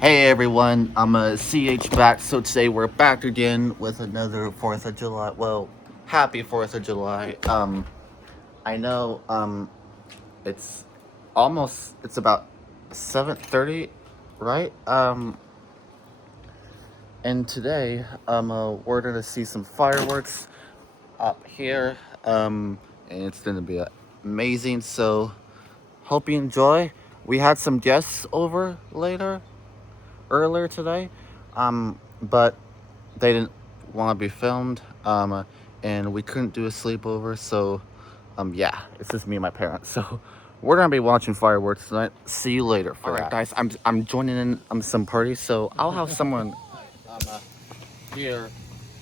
Hey everyone, I'm a CH back. So today we're back again with another 4th of July. Well, happy 4th of July. I know it's it's about 7:30, right? And today we're gonna see some fireworks up here. And it's gonna be amazing. So hope you enjoy. We had some guests over earlier today, but they didn't want to be filmed, and we couldn't do a sleepover, so yeah, it's just me and my parents. So we're gonna be watching fireworks tonight. See you later for that. Guys, I'm joining in some parties, so I'll have someone here.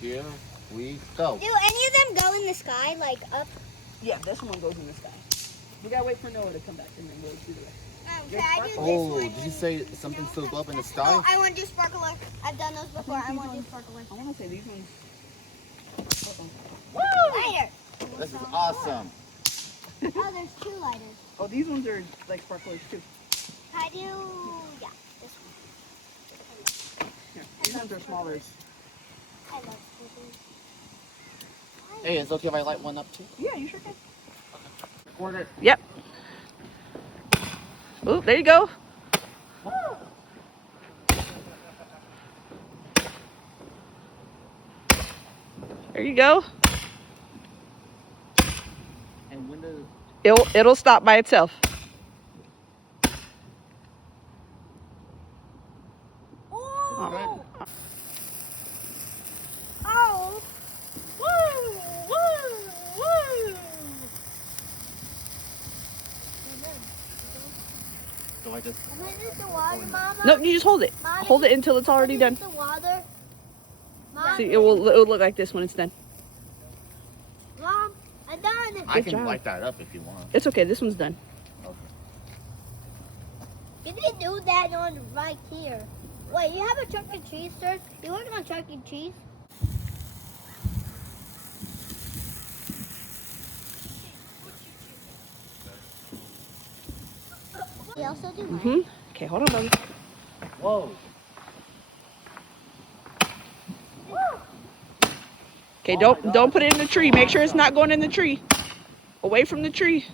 Here we go. Do any of them go in the sky, like up? Yeah, this one goes in the sky. We gotta wait for Noah to come back and then we'll do the rest. Can I do this Oh, one? did you say something still go up in the sky? Oh, I want to do sparkler. I've done those before. I want to do sparkler. I wanna say these ones. Lighter. This is awesome. Oh, there's two lighters. Oh, these ones are like sparklers too. Can I do, yeah, this one. Yeah, these ones are smaller. I love sparklers. Hey, is it okay if I light one up too? Yeah, you sure can. Record it. Yep. Oh, there you go. There you go. And when does It'll stop by itself. Oh! Oh! Woo! Woo! Woo! do I just Am I need the water, Mama? Nope, you just hold it. Mommy, Hold it until it's already done. The water. Mom, See, it'll look like this when it's done. Mom, I'm done. I Good can job. light that up if you want. It's okay. This one's done. Okay. You can do that on right here. Wait, you have a Chuck E. Cheese, sir? You working on Chuck E. Cheese? We also do Mhm. Okay, hold on, buddy. Whoa. Okay, Oh my don't God, put it in the this is tree. so Make sure it's awesome. not going in the tree. Away from the tree.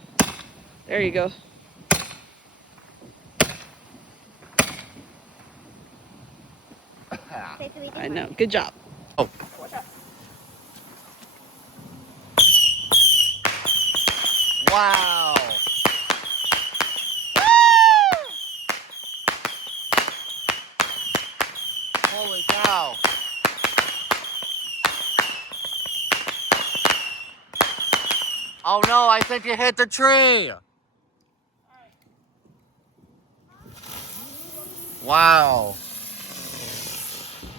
There you go. I know. Good job. Oh. Wow. Holy cow. Oh no, I think you hit the tree. Wow.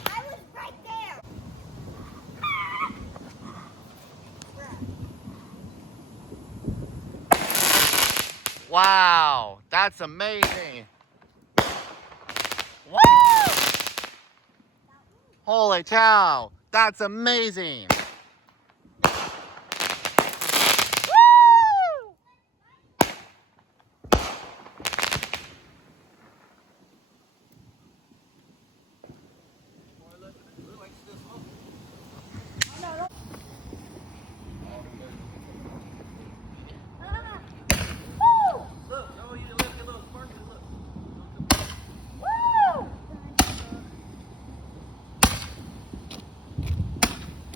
I was right there. Wow. That's amazing. Woo! Holy cow. That's amazing. Woo!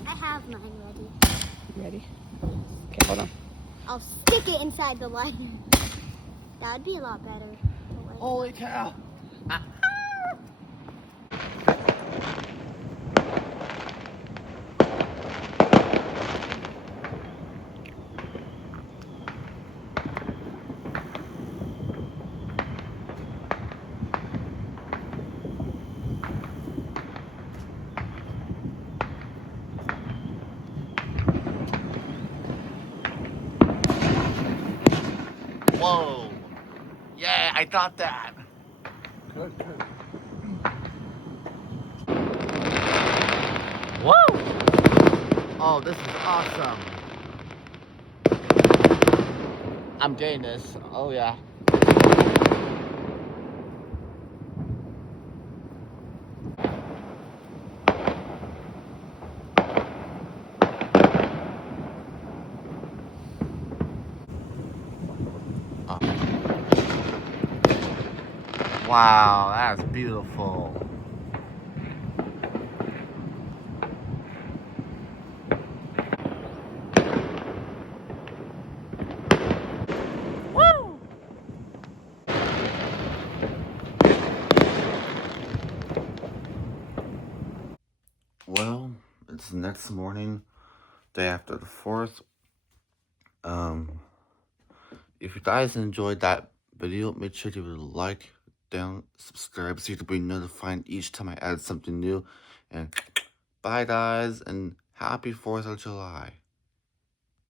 I have mine ready. Ready? Okay, hold on. I'll stick it inside the lighter. That would be a lot better. Holy cow. Whoa. Yeah, I got that. Good. Whoa. Oh, this is awesome. I'm getting this. Oh, yeah. Wow, that's beautiful. Woo! Well, it's the next morning, day after the 4th. Um, if you guys enjoyed that video, make sure to like, down, subscribe so you can be notified each time I add something new. And bye guys, and happy 4th of July.